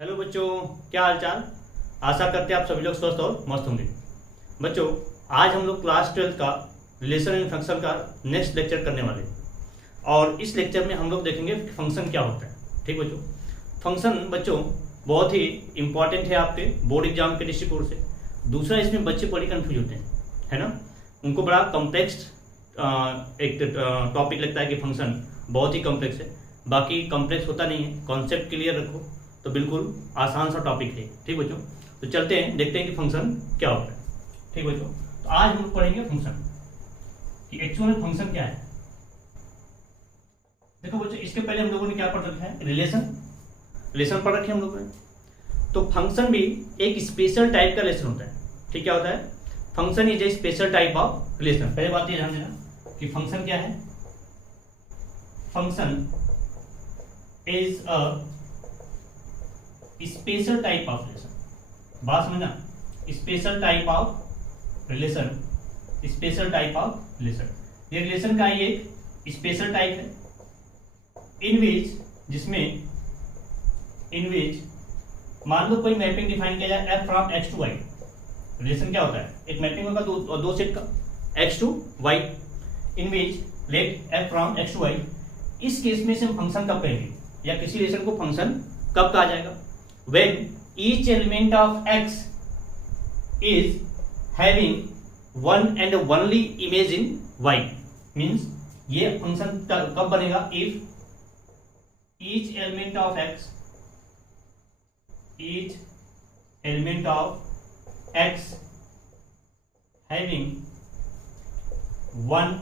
Hello बच्चों, क्या हाल चाल। आशा करते हैं आप सभी लोग स्वस्थ और मस्त होंगे। बच्चों, आज हम लोग क्लास 12 का रिलेशन एंड फंक्शन का नेक्स्ट लेक्चर करने वाले हैं और इस लेक्चर में हम लोग देखेंगे कि फंक्शन क्या होता है। ठीक बच्चों, फंक्शन बच्चों बहुत ही इंपॉर्टेंट है आपके बोर्ड एग्जाम के दृष्टिकोण से। दूसरा, इसमें बच्चे बड़ी कन्फ्यूज होते हैं, है ना। उनको बड़ा कॉम्प्लेक्स एक टॉपिक लगता है कि फंक्शन बहुत ही कॉम्प्लेक्स है। बाकी कॉम्प्लेक्स होता नहीं है, कॉन्सेप्ट क्लियर रखो तो बिल्कुल आसान सा टॉपिक है। ठीक बच्चों, तो चलते हैं देखते हैं कि फंक्शन क्या होता है। ठीक बच्चों, तो आज हम लोग पढ़ेंगे फंक्शन कि एक्चुअल में फंक्शन क्या है। देखो बच्चों, इसके पहले हम लोगों ने क्या पढ़ रखा है, रिलेशन पढ़ रखे हम लोगों ने। तो फंक्शन भी एक स्पेशल टाइप का रिलेशन होता है। ठीक, क्या होता है, function is a special type of relation. पहले बात ये ध्यान देना कि फंक्शन क्या है। Function is a special type of relation. बात समझना, special type of relation, special type of relation. ये रिलेशन का ही एक स्पेशल टाइप है इन विच मान लो कोई मैपिंग डिफाइन किया जाए F from X to Y. Relation क्या होता है, एक मैपिंग होगा दो सेट का X to Y, in which let F from X to Y. इस केस में से हम फंक्शन कब कहेंगे या किसी रिलेशन को फंक्शन कब कहा जाएगा, when each element of x is having one and only image in y, means ये फंक्शन कब बनेगा, if each element of x having one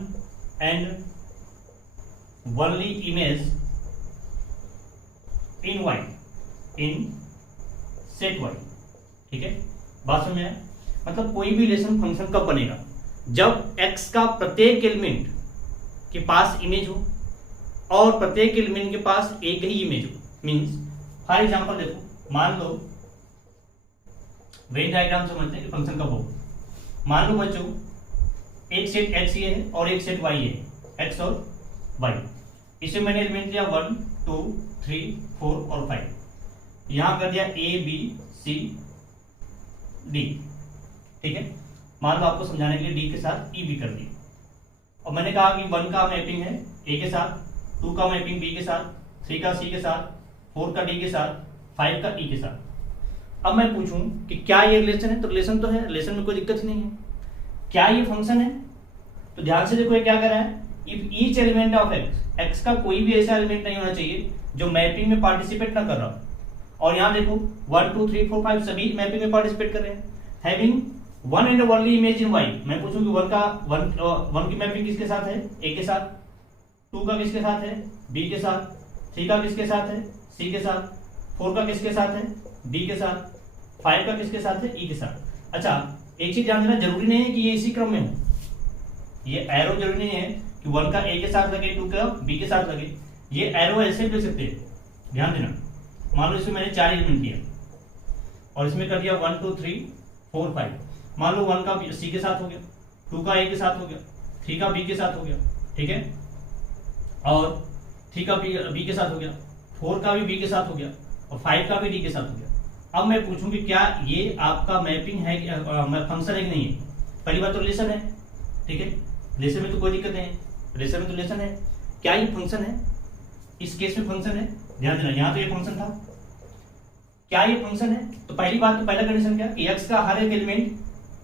and only image in y, in set Y. ठीक है, बात समझ में आया। मतलब कोई भी रिलेशन फंक्शन कब बनेगा, जब x का प्रत्येक एलिमेंट के पास इमेज हो और प्रत्येक एलिमेंट के पास एक ही इमेज हो। मींस फॉर एग्जांपल देखो, मान लो वेन डायग्राम समझते हैं कि फंक्शन कब हो। मान लो बच्चों एक सेट x ये है और एक सेट y है, x और y। इसे मैंने एलिमेंट लिया 1 2 3 4 और 5, यहां कर दिया ए बी सी डी। ठीक है, मान लो आपको समझाने के लिए डी के साथ ई भी कर दी और मैंने कहा कि 1 का मैपिंग है ए के साथ, 2 का मैपिंग बी के साथ, 3 का सी के साथ, 4 का डी के साथ, 5 का ई के साथ। अब मैं पूछूं कि क्या ये रिलेशन है, तो रिलेशन तो है, रिलेशन में कोई दिक्कत ही नहीं है। क्या ये फंक्शन है, तो ध्यान से देखो ये क्या कर रहा है, if each element of x का कोई भी ऐसा एलिमेंट नहीं होना चाहिए जो मैपिंग में पार्टिसिपेट ना कर रहा हो। और यहां देखो 1 2 3 4 5 सभी मैपिंग में पार्टिसिपेट कर रहे हैं। Having one and only image in Y, मैं पूछूं कि वन की मैपिंग किसके साथ है, ए के साथ, 2 का किसके साथ है, बी के साथ, 3 का किसके साथ है, सी के साथ, 4 का किसके साथ है, डी के साथ, 5 का किसके साथ है, ई के साथ। अच्छा, एक चीज ध्यान देना, जरूरी नहीं है कि ये इसी क्रम में हो, ये एरो जरूरी नहीं है कि 1 का ए के साथ लगे 2 का बी के साथ लगे। ये एरो ऐसे भी ले सकते हैं, ध्यान देना। मान लो इसमें मैंने 4 एलिमेंट दिया और इसमें कर दिया 1 2 3 4 5। मान लो 1 का सी के साथ हो गया, 2 का ए के साथ हो गया, 3 का बी के साथ हो गया, ठीक है, और 3 का बी के साथ हो गया, 4 का भी बी के साथ हो गया और 5 का भी डी के साथ हो गया। अब मैं पूछूं कि क्या ये आपका मैपिंग है, फंक्शन है कि नहीं है। पहली बात तो रिलेशन है, ठीक है, रिलेशन में तो कोई दिक्कत नहीं है, रिलेशन में तो रिलेशन है। क्या ये फंक्शन है, इस केस में फंक्शन है, ध्यान देना। यहां तो ये फंक्शन था, क्या ये फंक्शन है, तो पहली बात तो पहला कंडीशन क्या कि x का हर एक एलिमेंट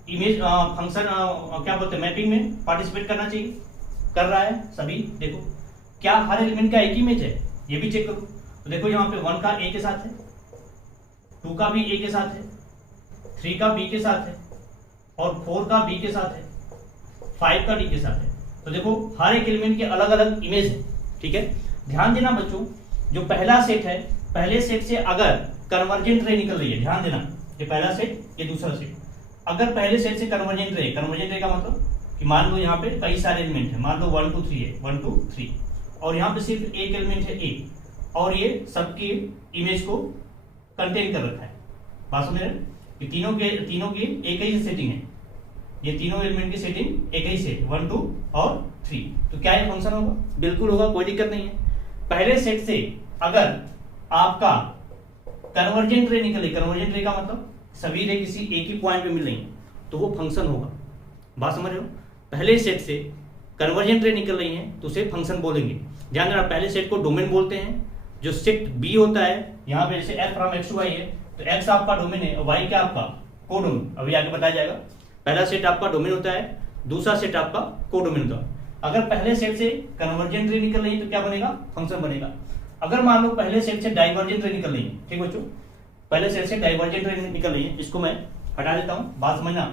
इमेज फंक्शन क्या बोलते हैं मैपिंग में पार्टिसिपेट करना चाहिए, कर रहा है सभी। देखो क्या हर एलिमेंट का एक इमेज है, ये भी चेक करो। तो देखो यहाँ पे 1 का ए के साथ है, 2 का भी ए के साथ है, 3 का बी के साथ है और 4 का बी के साथ है, 5 का डी के साथ है। तो देखो हर एक एलिमेंट के अलग अलग इमेज है। ठीक है, ध्यान देना बच्चों, जो पहला सेट है, पहले सेट से अगर कन्वर्जेंट रे निकल रही है, ध्यान देना, ये पहला सेट ये दूसरा सेट, अगर पहले सेट से कन्वर्जेंट रे का मतलब कि मान लो यहाँ पे कई सारे एलिमेंट है, मान लो 1 2 3 है, 1 2 3 और यहाँ पे सिर्फ एक एलिमेंट है ए और ये सबकी इमेज को कंटेन कर रखा है। बात समझ रहे, तीनों की एक ही सेटिंग है, ये तीनों एलिमेंट की सेटिंग एक ही सेट 1 2 और 3। तो क्या ये फंक्शन होगा, बिल्कुल होगा, कोई दिक्कत नहीं है। पहले सेट से अगर आपका कन्वर्जेंट रे निकल रही, कन्वर्जेंट रे का मतलब सभी रे किसी एक ही पॉइंट पे मिल रही तो वो फंक्शन होगा। बात समझ रहे हो? पहले सेट से कन्वर्जेंट रे निकल रही हैं तो उसे फंक्शन बोलेंगे। ध्यान देना, पहले सेट को डोमेन बोलते हैं। जो सेट बी होता है यहाँ पे जैसे f from x to y है तो x आपका डोमेन है और y क्या आपका कोडोमेन, अभी आगे बताया जाएगा। पहला सेट आपका डोमेन होता है, दूसरा सेट आपका कोडोमेन होता है। अगर पहले सेट से कन्वर्जेंट रे निकल रही है तो क्या बनेगा? फंक्शन बनेगा। अगर मान लो पहले सेट से डाइवर्जेंट रे निकल रही है, ठीक बच्चों, पहले सेट से डाइवर्जेंट रे निकल रही है, इसको मैं हटा देता हूं। बात समझना,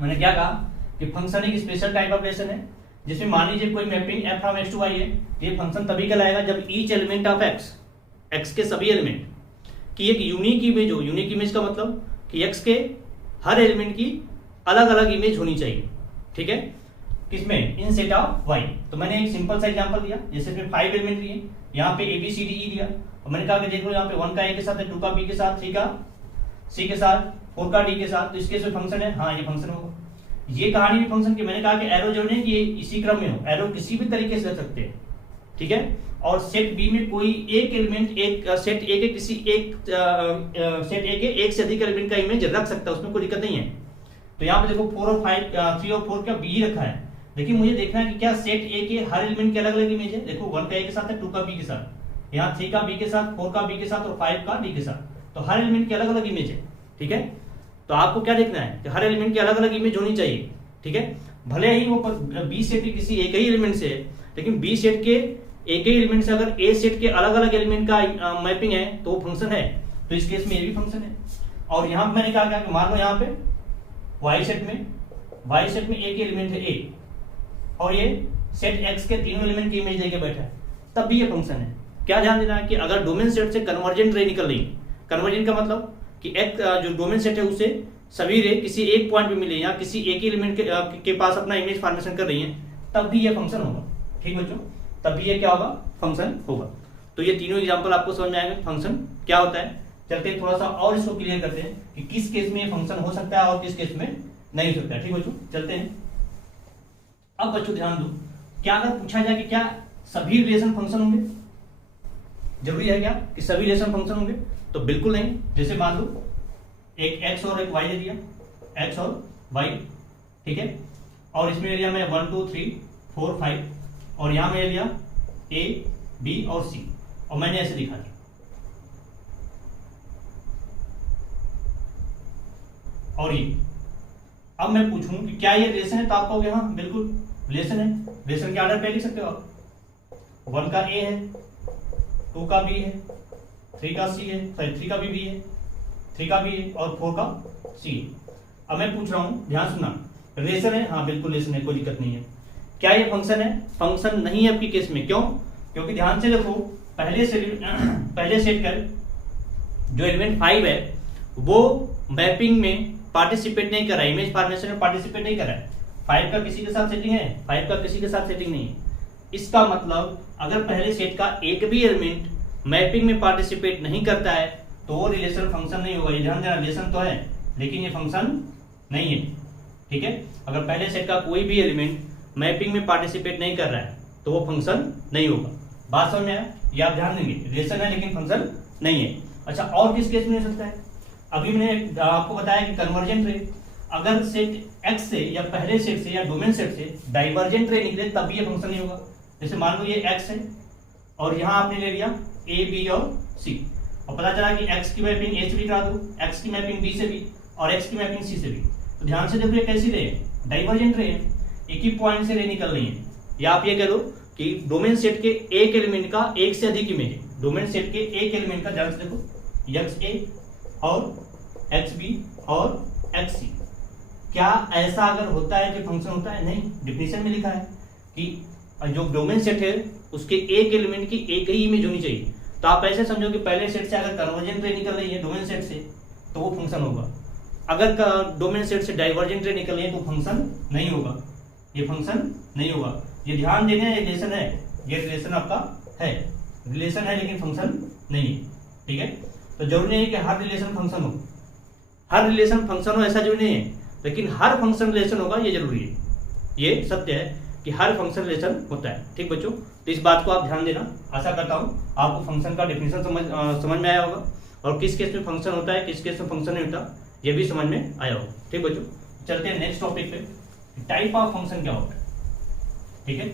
मैंने क्या कहा कि फंक्शन एक स्पेशल टाइप ऑफ रिलेशन है जिसमें मान लीजिए कोई mapping f from x to y है, ये फंक्शन तभी कहलाएगा जब ईच एलिमेंट ऑफ x के सभी एलिमेंट की एक यूनिक इमेज हो। यूनिक इमेज का मतलब कि x के हर एलिमेंट की अलग अलग इमेज होनी चाहिए, ठीक है, किसमें? इन सेट ऑफ y। तो मैंने एक सिंपल सा एग्जांपल दिया, जैसे इसमें 5 एलिमेंट लिए, यहाँ पे a b c d e दिया और मैंने कहा कि देख लो यहाँ पे 1 का a के साथ है, 2 का b के साथ, 3 का c के साथ, 4 का d के साथ, तो इसके से फंक्शन है, हाँ ये फंक्शन होगा। ये कहानी भी फंक्शन की, मैंने कहा कि एरो जो है कि ये इसी क्रम में हो, एरो किसी भी तरीके से रख सकते हैं, ठीक है। और सेट बी में कोई एक एलिमेंट, एक सेट ए के किसी एक सेट ए के एक से अधिक एलिमेंट का इमेज रख सकता है, उसमें कोई दिक्कत नहीं है। तो यहाँ पे देखो 4 और 5, 3 और 4 का बी रखा है, लेकिन मुझे देखना है कि क्या सेट ए के हर एलिमेंट के अलग अलग इमेज है। देखो 1 का ए के साथ है, 2 का बी के साथ, यहाँ 3 का बी के साथ, 4 का बी के साथ और 5 का डी के साथ, तो हर एलिमेंट के अलग अलग इमेज है, ठीक है। तो आपको क्या देखना है कि हर एलिमेंट की अलग अलग इमेज होनी चाहिए, ठीक है। भले ही वो बी सेट के किसी एक ही एलिमेंट से है, लेकिन बी सेट के एक ही एलिमेंट से अगर ए सेट के अलग अलग एलिमेंट का मैपिंग है तो वो फंक्शन है। तो इस केस में ये भी फंक्शन है। और यहाँ पे मैंने कहा कि मान लो यहाँ पे वाई सेट में एक ही एलिमेंट है ए और ये सेट एक्स के तीनों एलिमेंट की इमेज लेके बैठा है, तब भी ये फंक्शन है। क्या ध्यान देना है कि अगर डोमेन सेट से कन्वर्जेंट रे निकल रही, कन्वर्जेंट का मतलब कि एक जो डोमेन सेट है उसे सभी रे किसी एक पॉइंट पे मिले या किसी एक ही एलिमेंट के पास अपना इमेज फॉर्मेशन कर रही है, तब भी ये फंक्शन होगा, ठीक बच्चों, तब भी ये क्या होगा? फंक्शन होगा। तो ये तीनों एग्जांपल आपको समझ में आएंगे फंक्शन क्या होता है। चलते हैं थोड़ा सा और इसको क्लियर करते हैं कि किस केस में ये फंक्शन हो सकता है और किस केस में नहीं हो सकता है, ठीक बच्चों। चलते हैं। अब बच्चों ध्यान दो, क्या अगर पूछा जाए कि क्या सभी रिलेशन फंक्शन होंगे? जरूरी है क्या कि सभी रिलेशन फंक्शन होंगे? तो बिल्कुल नहीं। जैसे मान लो एक x और एक y दे दिया, x और y, ठीक है, और इसमें ले लिया मैं 1 2 3 4 5 और यहां में ले लिया a b और c और मैंने ऐसे दिखा दिया। और ये अब मैं पूछूं कि क्या ये रिलेशन है, तो आप कहोगे हाँ बिल्कुल रिलेशन है। रिलेशन के आर्डर पे लिख सकते हो आप, 1 का a है, 2 का b है, 3 का c है, 3 का b है, 3 का b है और 4 का c। अब मैं पूछ रहा हूं, ध्यान सुनना, रिलेशन है? हाँ बिल्कुल रिलेशन है, कोई दिक्कत नहीं है। क्या ये फंक्शन है? फंक्शन नहीं है आपकी केस में। क्यों? क्योंकि ध्यान से देखो, पहले सेट कर जो एलिमेंट 5 है वो मैपिंग में पार्टिसिपेट नहीं कर रहा है, इमेज फॉर्मेशन में पार्टिसिपेट नहीं कर रहा है। 5 का किसी के साथ सेटिंग है, 5 का किसी के साथ सेटिंग नहीं है। इसका मतलब अगर पहले सेट का एक भी एलिमेंट मैपिंग में पार्टिसिपेट नहीं करता है तो वो रिलेशन फंक्शन नहीं होगा। ये ध्यान देना, रिलेशन तो है लेकिन ये फंक्शन नहीं है, ठीक है। अगर पहले सेट का कोई भी एलिमेंट मैपिंग में पार्टिसिपेट नहीं कर रहा है तो वो फंक्शन नहीं होगा। बात समझ में आया? ये आप ध्यान देंगे, रिलेशन है लेकिन फंक्शन नहीं है। अच्छा, और किस केस में हो सकता है? अभी मैंने आपको बताया कि कन्वर्जेंट रे, अगर सेट एक्स से या पहले सेट से या डोमेन सेट से डाइवर्जेंट रे निकले तब ये फंक्शन नहीं होगा। जैसे मान लो ये एक्स है और यहाँ आपने ले लिया ए बी और सी और पता चला कि एक्स की मैपिंग ए से भी करा दो, एक्स की मैपिंग बी से भी और एक्स की मैपिंग सी से भी। तो ध्यान से देखो ये कैसी रे है? डाइवर्जेंट रे है, एक ही पॉइंट से रे निकल रही है। या आप ये कह लो कि डोमेन सेट के एक एलिमेंट का एक से अधिक इमेज है। डोमेन सेट के एक एलिमेंट का ध्यान से देखो, एक्स ए और एक्स बी और एक्स सी। क्या ऐसा अगर होता है कि फंक्शन होता है? नहीं, डिफिनेशन में लिखा है कि जो डोमेन सेट है उसके एक एलिमेंट की एक ही इमेज होनी चाहिए। तो आप ऐसे समझो कि पहले सेट से अगर कन्वर्जेंट रे निकल रही है डोमेन सेट से तो वो फंक्शन होगा। अगर डोमेन सेट से डाइवर्जेंट रे निकल रही है तो फंक्शन नहीं होगा, ये फंक्शन नहीं होगा। ये ध्यान देना, ये रिलेशन है, ये रिलेशन आपका है, रिलेशन है लेकिन फंक्शन नहीं है, ठीक है। तो जरूरी नहीं है कि हर रिलेशन फंक्शन हो, हर रिलेशन फंक्शन हो ऐसा जरूरी नहीं है, लेकिन हर फंक्शन रिलेशन होगा ये जरूरी है। ये सत्य है कि हर फंक्शन रिलेशन होता है, ठीक बच्चों। तो इस बात को आप ध्यान देना। आशा करता हूं आपको फंक्शन का डेफिनेशन समझ में आया होगा। और किस केस में फंक्शन होता है, किस केस में फंक्शन नहीं होता, ये भी समझ में आया हो। ठीक बच्चों, चलते हैं नेक्स्ट टॉपिक पे, टाइप ऑफ फंक्शन क्या होता है। ठीक है,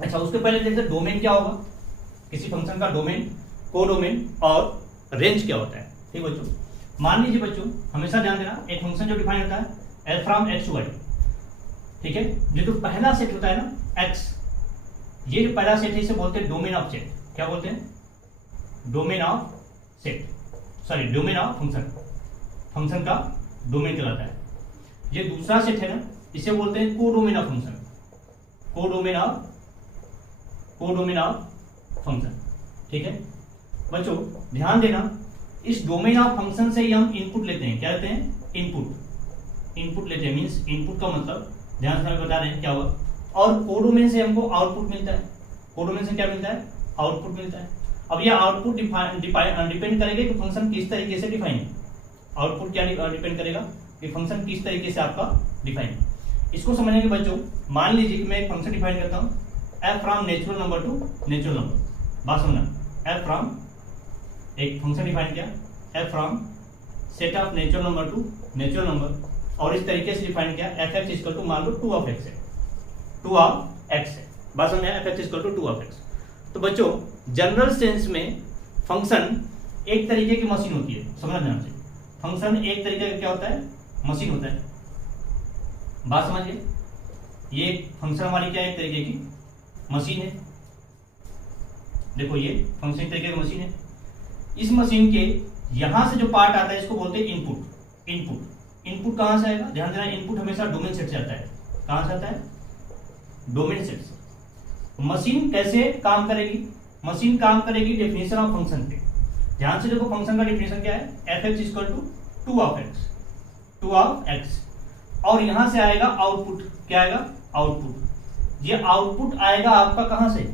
अच्छा उसके पहले देखते हैं डोमेन क्या होगा, किसी फंक्शन का डोमेन, कोडोमेन और रेंज क्या होता है। ठीक बच्चों, मान लीजिए बच्चों, हमेशा ध्यान देना, एक फंक्शन जो डिफाइन होता है L from X to Y. ठीक है, जो पहला सेट होता है ना एक्स, ये जो पहला सेट है इसे बोलते हैं डोमेन ऑफ सेट। क्या बोलते हैं? Domain of set, sorry domain of function, function का डोमेन कहलाता है। ये दूसरा सेट है ना, इसे बोलते हैं codomain of function, codomain of function. ठीक है बच्चों, ध्यान देना, इस डोमेन ऑफ फंक्शन से ही हम इनपुट लेते हैं। क्या लेते हैं? इनपुट लेते हैं, मींस इनपुट का मतलब ध्यान से बता रहे हैं क्या होगा। और कोडोमेन से हमको आउटपुट मिलता है। कोडोमेन से क्या मिलता है? आउटपुट मिलता है। अब यह आउटपुट डिपेंड करेगा कि फंक्शन किस तरीके से डिफाइन है। आउटपुट क्या डिपेंड करेगा कि फंक्शन किस तरीके से आपका डिफाइन है। इसको समझने के बच्चों, मान लीजिए कि मैं एक फंक्शन डिफाइन करता हूँ F from natural number two natural number. बात समझना, एफ फ्रॉम, एक फंक्शन डिफाइन किया F from set of natural number two natural number, और इस तरीके से डिफाइन किया एफ एक्स इक्वल टू, मान लो 2 ऑफ एक्स है, 2 ऑफ एक्स है। बात समझ में, F X equal to 2 of X. तो बच्चों जनरल सेंस में फंक्शन एक तरीके की मशीन होती है, समझना ध्यान से। फंक्शन एक तरीके का क्या होता है? मशीन होता है। बात समझिए, ये फंक्शन हमारी क्या एक तरीके की मशीन है। देखो ये फंक्शन एक तरीके की मशीन है। इस मशीन के यहां से जो पार्ट आता है इसको बोलते हैं इनपुट। इनपुट कहां से आएगा? ध्यान देना, इनपुट हमेशा डोमेन सेट से आता है। कहां से आता है? डोमेन सेट से। मशीन कैसे काम करेगी? मशीन काम करेगी डेफिनेशन ऑफ फंक्शन पे। ध्यान से देखो, फंक्शन का डेफिनेशन क्या है? F X equal to 2 of X, 2 of X. और यहां से आएगा आउटपुट। क्या आएगा? आउटपुट। ये आउटपुट आएगा आपका कहां से?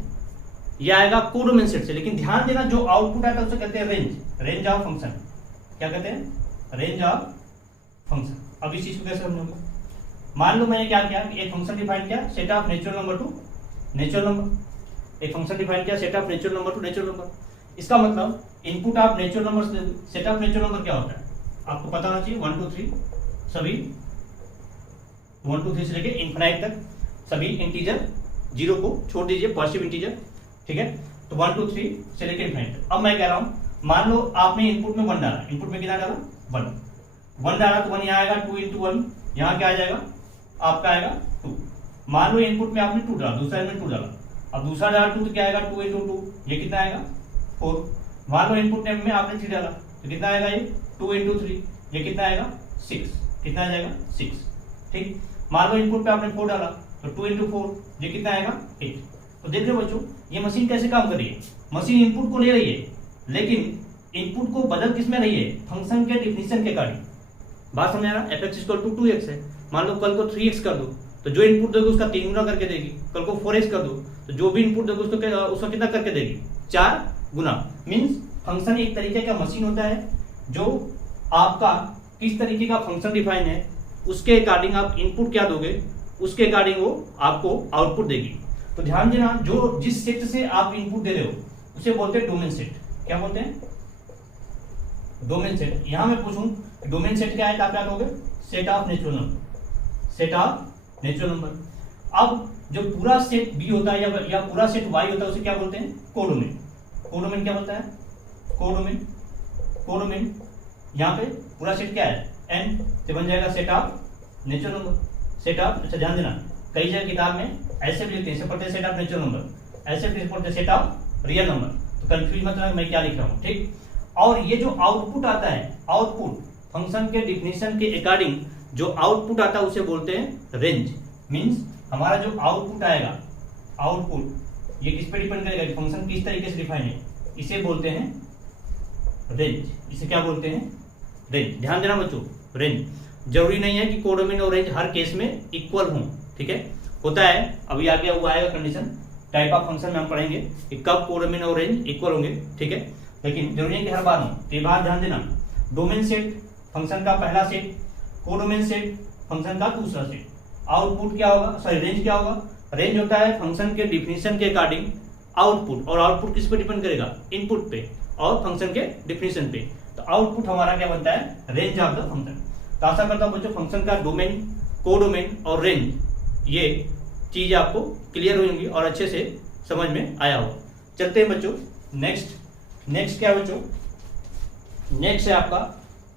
ये आएगा कोडोमेन सेट से। लेकिन ध्यान देना, जो आउटपुट आता है उसे कहते हैं रेंज ऑफ फंक्शन। क्या कहते हैं? Range of function. अब इस चीज को कैसे समझोगे? मान लो मैंने क्या किया, एक फंक्शन डिफाइन किया set of natural number two natural number. एक फंक्शन डिफाइन किया set of natural number two natural number. इसका मतलब input of natural number, set of natural number क्या होता है आपको पता होना चाहिए। 1 2 3 सभी 1 2 3 से लेके इनफिनाइट तक सभी इंटीजर, 0 को छोड़ दीजिए, पॉजिटिव इंटीजर। ठीक है, तो 1 2 3 से लेके इनफिनाइट तक। अब मैं कह रहा हूं, मान लो आपने इनपुट में 1 डाला। इनपुट में कितना डाला? 1 डाला, तो 1 यहाँ आएगा, 2 इंटू 1 यहाँ क्या आ जाएगा आपका? आएगा 2। मान लो इनपुट में आपने 2 डाला, दूसरा एलिमेंट 2 डाला। अब दूसरा डाला 2 तो क्या आएगा? 2 इंटू 2 ये कितना आएगा? 4। मान लो इनपुट में आपने 3 डाला, तो कितना आएगा? ये 2 इंटू 3 ये कितना आएगा? 6। कितना आ जाएगा? 6। ठीक, मान लो इनपुट पे आपने 4 डाला, तो 2 इंटू 4 ये कितना आएगा? 8। तो देख रहे हो बच्चों, ये मशीन कैसे काम कर रही है? मशीन इनपुट को ले रही है, लेकिन इनपुट को बदल किस में रही है? फंक्शन के डिफिनेशन के अकॉर्डिंग। बात समझ आ रहा? F X equal to 2x है, मान लो कल को 3x कर दो, तो जो इनपुट दोगे उसका 3 गुना करके देगी। कल को 4x कर दो, तो जो भी इनपुट दोगे उसका कितना करके देगी? 4 गुना। मीन्स फंक्शन एक तरीके का मशीन होता है, जो आपका किस तरीके का फंक्शन डिफाइन है उसके अकॉर्डिंग आप इनपुट क्या दोगे, उसके अकॉर्डिंग वो आपको आउटपुट देगी। तो ध्यान देना, जो जिस सेट से आप इनपुट दे रहे हो उसे बोलते हैं डोमेन सेट। क्या बोलते हैं? Domain set. यहां मैं पूछूं डोमेन सेट क्या है, तो आप क्या कहोगे? Set of natural number, set of natural number. अब जो पूरा सेट बी होता है या पूरा सेट वाई होता है उसे क्या बोलते हैं? कोडोमेन। कोडोमेन क्या बोलता है? कोडोमेन। यहाँ पे पूरा सेट क्या है? एन, तो बन जाएगा set of natural number. Set of, अच्छा ध्यान देना, कई जगह किताब में ऐसे भी लिखते हैं, ऐसे पढ़ते हैं सेट ऑफ नेचुरल नंबर, ऐसे भी पढ़ते हैं सेट ऑफ रियल नंबर। तो कंफ्यूज मत होना मैं क्या लिख रहा हूँ। ठीक, और ये जो आउटपुट आता है, आउटपुट फंक्शन के डिफिनेशन के अकॉर्डिंग जो आउटपुट आता है उसे बोलते हैं रेंज। मींस हमारा जो आउटपुट आएगा, आउटपुट ये किस पे डिपेंड करेगा कि फंक्शन किस तरीके से डिफाइन है, इसे बोलते हैं रेंज। इसे क्या बोलते हैं? रेंज। ध्यान देना बच्चों, रेंज। जरूरी नहीं है कि कोडोमेन और रेंज हर केस में इक्वल हों। ठीक है, होता है, अभी आगे वो आएगा कंडीशन, टाइप ऑफ फंक्शन में हम पढ़ेंगे कि कब कोडोमेन और रेंज इक्वल होंगे। ठीक है, लेकिन जरूरी है कि हर बार हो। ये बात ध्यान देना, डोमेन सेट फंक्शन का पहला सेट, कोडोमेन सेट फंक्शन का दूसरा सेट। आउटपुट क्या होगा, सॉरी रेंज क्या होगा? रेंज होता है फंक्शन के डिफिनेशन के अकॉर्डिंग आउटपुट, और आउटपुट किस पे डिपेंड करेगा? इनपुट पे। और फंक्शन के डिफिनेशन पे। तो आउटपुट हमारा क्या बनता है, रेंज ऑफ द फंक्शन। तो आशा करता हूं बच्चों फंक्शन का डोमेन, कोडोमेन और रेंज ये चीज आपको क्लियर होंगी और अच्छे से समझ में आया होगा। चलते हैं बच्चों नेक्स्ट क्या है बच्चों, नेक्स्ट है आपका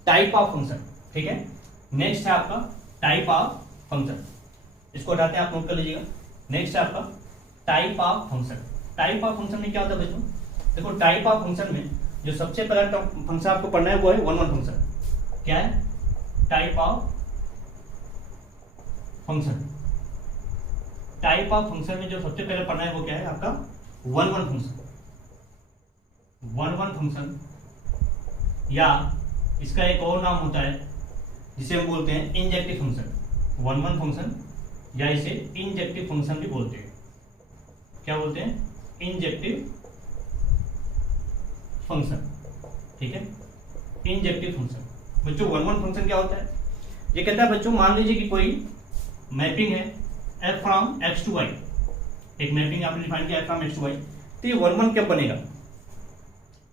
टाइप ऑफ फंक्शन। ठीक है, नेक्स्ट है आपका टाइप ऑफ फंक्शन, इसको हटाते हैं, आप नोट कर लीजिएगा। नेक्स्ट है आपका type of function. Type of function में क्या होता है बच्चों, देखो टाइप ऑफ फंक्शन में जो सबसे पहला फंक्शन आपको पढ़ना है वो है वन वन फंक्शन। क्या है, type of function. Type of function में जो सबसे पहले पढ़ना है वो क्या है आपका one one function. One one function या इसका एक और नाम होता है जिसे हम बोलते हैं injective function. One one function या इसे इंजेक्टिव फंक्शन भी बोलते हैं। क्या बोलते हैं, इंजेक्टिव फंक्शन। ठीक है, इंजेक्टिव फंक्शन। बच्चों वन वन फंक्शन क्या होता है, ये कहता है बच्चों मान लीजिए कि कोई मैपिंग है f from x to y, एक मैपिंग आपने डिफाइन किया f from x to y, तो ये वन वन कब बनेगा,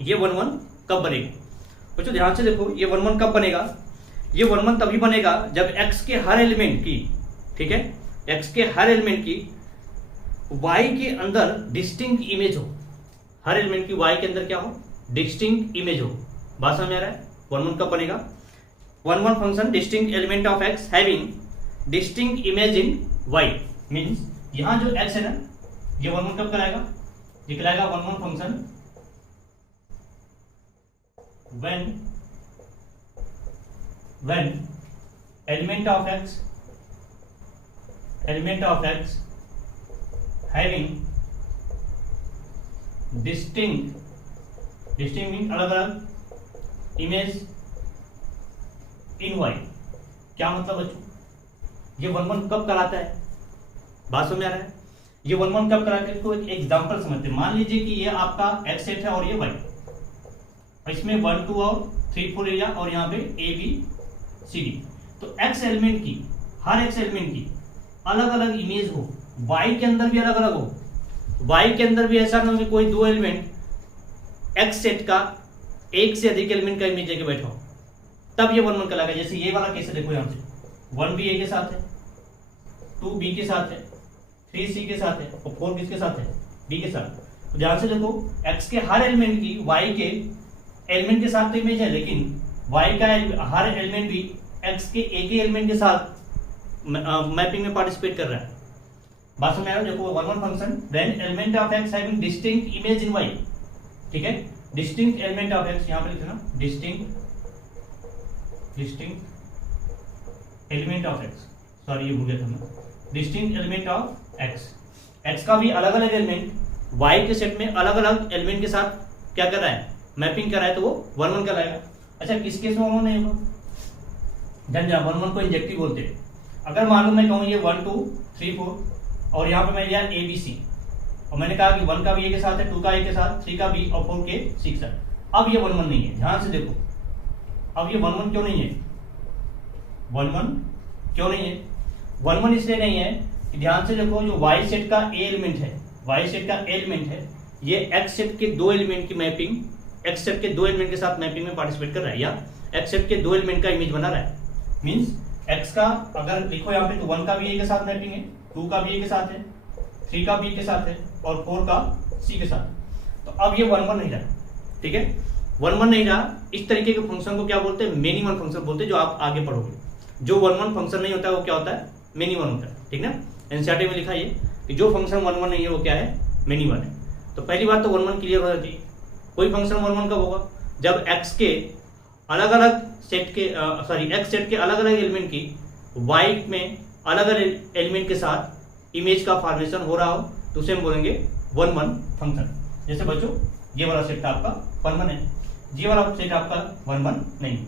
ये वन वन कब बनेगा बच्चों, ध्यान से देखो, ये वन वन कब बनेगा, ये वन वन तभी बनेगा जब x के हर एलिमेंट की, ठीक है, x के हर एलिमेंट की y के अंदर डिस्टिंक्ट इमेज हो। हर एलिमेंट की y के अंदर क्या हो, डिस्टिंक्ट इमेज हो। बात समझ आ रहा है, वन वन कब बनेगा, one one function distinct element of x having distinct image in y, means यहां जो x है ना, ये वन वन कब कराएगा, ये कराएगा one one function when element of x having distinct mean अलग अलग इमेज इन y। क्या मतलब बच्चों, ये वन वन कब कराता है, बात समझ आ रहा है, ये वन वन कब कराता है, इसको एक एग्जांपल समझते हैं। मान लीजिए कि ये आपका x सेट है और ये y, इसमें 1 2 और 3 4 एरिया और यहाँ पे a b c d। तो x एलिमेंट की, हर x एलिमेंट की अलग अलग इमेज हो, y के अंदर भी अलग अलग हो, y के अंदर भी ऐसा ना हो कि कोई दो एलिमेंट x सेट का एक से अधिक एलिमेंट का इमेज लेके बैठा हो, तब ये वन वन कहलाएगा। जैसे ये वाला केस देखो, यहाँ से 1 भी a के साथ है, 2 b के साथ है, 3 c के साथ है और 4 किसके साथ है, b के साथ। तो ध्यान से देखो, x के हर एलिमेंट की y के एलिमेंट के साथ तो इमेज है, लेकिन y का हर एलिमेंट भी x के एक ही एलिमेंट के साथ मैपिंग में पार्टिसिपेट कर रहा है। बात समझ आ रहा है, देखो one one function when element of x having distinct image in y। ठीक है, डिस्टिंक्ट एलिमेंट ऑफ x, यहां पे लिख देना distinct element of x, sorry ये भूल गया था मैं, डिस्टिंक्ट एलिमेंट ऑफ x का भी अलग अलग एलिमेंट y के सेट में अलग अलग एलिमेंट के साथ क्या कर रहा है, मैपिंग कर रहा है, तो वो वन वन कहलाएगा। अच्छा, किस केस में वन वन नहीं होगा, जन जा वन वन को इंजेक्टिव बोलते हैं। अगर मालूम मैं कहूँ ये 1 2 3 4 और यहाँ पे मैं लिया a b c, और मैंने कहा कि 1 का भी a के साथ है, 2 का a के साथ, 3 का b और 4 के c के साथ, अब ये वन वन नहीं है। ध्यान से देखो, अब ये वन वन क्यों नहीं है, वन वन क्यों नहीं है, वन वन इसलिए नहीं है कि ध्यान से देखो, जो y सेट का a एलिमेंट है, y सेट का एलिमेंट है, ये x सेट के दो एलिमेंट की मैपिंग, x सेट के दो एलिमेंट के साथ मैपिंग में पार्टिसिपेट कर रहा है, या x सेट के दो एलिमेंट का इमेज बना रहा है। मींस x का अगर लिखो यहाँ पे तो 1 का भी a के साथ मैपिंग है, 2 का भी a के साथ है, 3 का b के साथ है और 4 का c के साथ। तो अब ये वन वन नहीं रहा, ठीक है, वन वन नहीं रहा। इस तरीके के फंक्शन को क्या बोलते हैं, मेनी वन फंक्शन बोलते हैं, जो आप आगे पढ़ोगे। जो वन वन फंक्शन नहीं होता है वो क्या होता है, मेनी वन होता है, ठीक ना। एनसीईआरटी में लिखा है कि जो फंक्शन वन वन नहीं है वो क्या है, मेनी वन है। तो पहली बात तो वन वन क्लियर हो जाती है। कोई फंक्शन वन वन कब होगा, जब x के अलग अलग सेट के x सेट के अलग अलग एलिमेंट की y में अलग अलग एलिमेंट के साथ इमेज का फॉर्मेशन हो रहा हो, तो उसे हम बोलेंगे वन वन फंक्शन। जैसे बच्चों ये वाला सेट आपका वन वन है, ये वाला सेट आपका वन वन नहीं,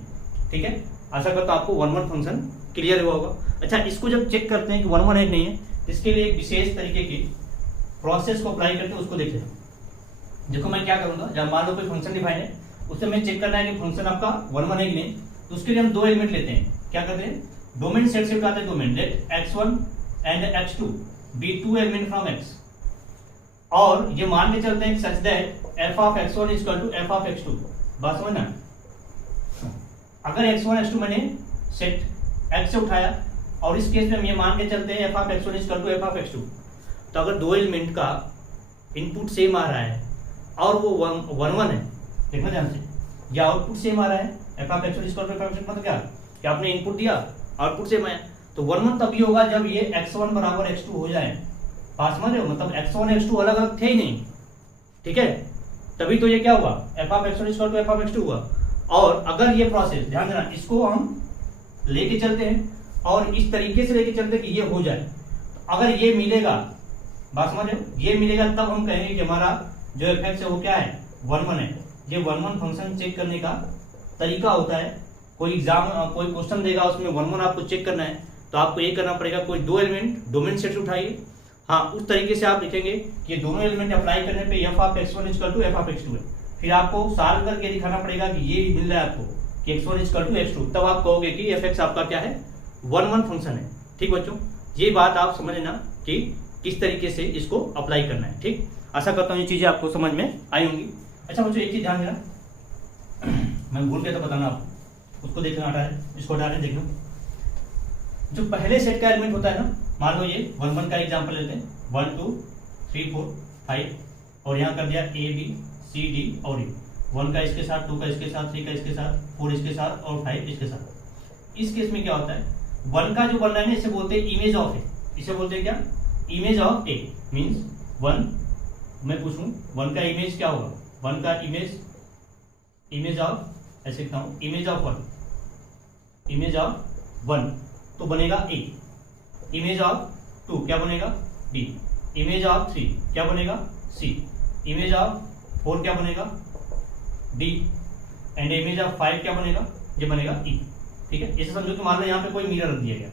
ठीक है। आशा करता हूं आपको वन वन फंक्शन क्लियर हुआ होगा। अच्छा, इसको जब चेक करते हैं कि वन वन है नहीं है, इसके लिए एक विशेष तरीके की प्रोसेस को अप्लाई करके उसको देखते हैं। देखो मैं क्या करूंगा, जब मान लो कोई फंक्शन डिफाइन है, उससे मैं चेक करना है कि फंक्शन आपका वन वन है कि नहीं, तो उसके लिए हम दो एलिमेंट लेते हैं। क्या करते हैं, डोमेन सेट से उठाते हैं domain, let x1 and x2 be two element from x, और ये मान के चलते हैं such that F of x1 equal to F of x2। बात समझना, अगर x1 x2 मैंने सेट x से उठाया और इस केस में हम ये मान के चलते हैं F of x1 equal to F of x2, तो अगर दो एलिमेंट का इनपुट सेम आ रहा है और वो 1 1 है, देखना ध्यान से, या आउटपुट सेम आ रहा है F of x1 equal to F of x2, मतलब क्या कि आपने इनपुट दिया आउटपुट सेम आया, तो 1 1 तभी होगा जब ये x1 बराबर x2 हो जाए। पास समझ रहे हो, मतलब x1 x2 अलग अलग थे ही नहीं, ठीक है, तभी तो ये क्या हुआ F of x1 equal to F of x2 हुआ। और अगर ये प्रोसेस, ध्यान देना, इसको हम लेके चलते हैं और इस तरीके से लेके चलते हैं कि ये हो जाए, तो अगर ये मिलेगा, बात समझ रहे हो, ये मिलेगा तब हम कहेंगे कि हमारा जो एफ है वो क्या है 1 1 है। ये 1 1 फंक्शन चेक करने का तरीका होता है। कोई एग्जाम कोई क्वेश्चन देगा उसमें 1 1 आपको चेक करना है, तो आपको ये करना पड़ेगा, कोई दो एलिमेंट डोमेन सेट से उठाइए, हाँ उस तरीके से आप लिखेंगे कि दोनों एलिमेंट अप्लाई करने पे F of x1 equal to F of x2 है। फिर आपको सॉल्व करके दिखाना पड़ेगा कि ये मिल रहा है आपको कि x1 इक्वल टू x2, तब आप कहोगे कि fx आपका क्या है 1 1 फंक्शन है। ठीक बच्चों, ये बात आप समझ लेना कि किस तरीके से इसको अप्लाई करना है। ठीक, आशा करता हूँ ये चीजें आपको समझ में आई होंगी। अच्छा बच्चों, एक चीज ध्यान देना, मैं भूल गया था बताना आपको, उसको देखना हटा है, इसको हटा है, देखना जो पहले सेट का एलिमेंट होता है ना, मान लो ये 1 1 का एग्जांपल लेते हैं, 1 2 3 4 5 और यहाँ कर दिया ए बी सी डी और ई, 1 का इसके साथ, 2 का इसके साथ, 3 का इसके साथ, 4 इसके साथ और 5 इसके साथ। इस केस में क्या होता है, 1 का जो बन रहा है इसे बोलते हैं इमेज ऑफ ए, इसे बोलते हैं क्या, इमेज ऑफ ए। मीन्स 1 मैं पूछूं 1 का इमेज क्या होगा, 1 का इमेज ऑफ, ऐसे लिखता हूं, इमेज ऑफ 1, इमेज ऑफ 1 तो बनेगा ए, इमेज ऑफ 2 क्या बनेगा बी, इमेज ऑफ 3 क्या बनेगा सी, इमेज ऑफ 4 क्या बनेगा डी एंड इमेज ऑफ 5 क्या बनेगा, ये बनेगा ई। ठीक है, इसे समझो कि मान लो यहाँ पे कोई मिरर रख दिया गया,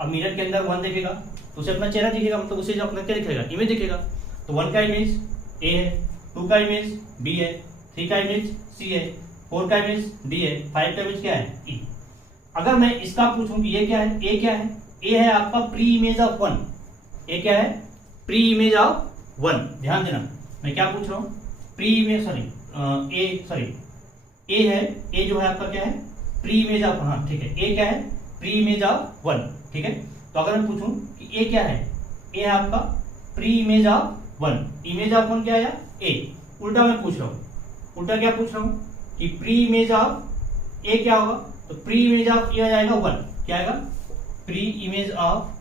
अब मिरर के अंदर 1 देखेगा तो उसे अपना चेहरा दिखेगा, मतलब उसे अपना क्या दिखेगा, इमेज दिखेगा। तो 1 का इमेज ए है, 2 का इमेज बी है, 3 का इमेज सी है, 4 का इमेज डी है, 5 का इमेज क्या है ई। अगर मैं इसका पूछूं कि ये क्या है, ए क्या है, ए है आपका प्री इमेज ऑफ 1, ए क्या है प्री इमेज ऑफ 1। ध्यान देना मैं क्या पूछ रहा हूं, प्री इमेज, ए है, ए जो है आपका क्या है प्री इमेज ऑफ, हाँ ठीक है, ए क्या है प्री इमेज ऑफ 1। ठीक है, तो अगर मैं पूछूं कि ए क्या है, ए है आपका pre image of 1, image of 1 क्या आया ए। उल्टा मैं पूछ रहा हूं, उल्टा क्या पूछ रहा हूं कि प्री इमेज ऑफ ए क्या होगा, तो प्री इमेज ऑफ ए आ जाएगा 1, क्या आएगा प्री इमेज ऑफ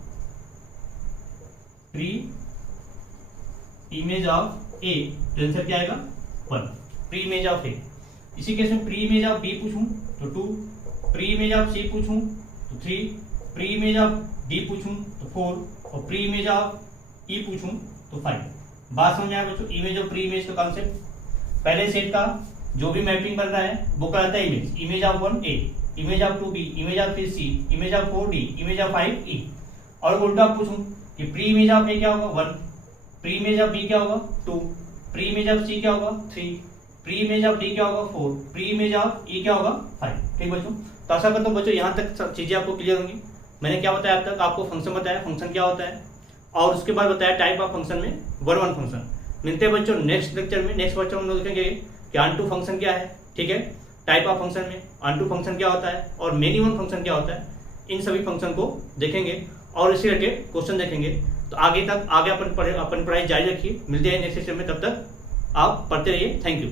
ए, तो आंसर क्या आएगा 1, प्री इमेज ऑफ ए। इसी केस में प्री इमेज ऑफ बी पूछूं तो 2, प्री इमेज ऑफ सी पूछूं तो 3, प्री इमेज ऑफ डी पूछूं तो 4 और प्री इमेज ऑफ ई पूछूं तो 5। बात समझ आया बच्चों, इमेज और प्री इमेज का कॉन्सेप्ट। पहले सेट का जो भी मैपिंग बन रहा है वो कहलाता है image, image of 1 A, image of 2 B, image of 3 C, image of 4 D, image of 5 E. और उल्टा पूछूं कि प्री इमेज ऑफ ए क्या होगा 1, प्री इमेज ऑफ बी क्या होगा 2, प्री इमेज ऑफ सी क्या होगा 3, प्री इमेज ऑफ डी क्या होगा 4, प्री इमेज ऑफ ई क्या होगा 5। ठीक बच्चों, तो आशा करता हूँ बच्चों यहाँ तक चीजें आपको क्लियर होंगी। मैंने क्या बताया अब तक, आपको फंक्शन बताया, फंक्शन क्या होता है, और उसके बाद बताया टाइप ऑफ फंक्शन में 1 1 फंक्शन। मिलते हैं बच्चों नेक्स्ट लेक्चर में, नेक्स्ट लेक्चर में हम लोग देखेंगे कि ऑन-टू फंक्शन क्या है, ठीक है, टाइप ऑफ फंक्शन में ऑन-टू फंक्शन क्या होता है और मेनी वन फंक्शन क्या होता है, इन सभी फंक्शन को देखेंगे और इससे रिलेटेड क्वेश्चन देखेंगे। तो आगे अपन पढ़ाई जारी रखिए, मिलते हैं नेक्स्ट सेशन में, तब तक आप पढ़ते रहिए। Thank you.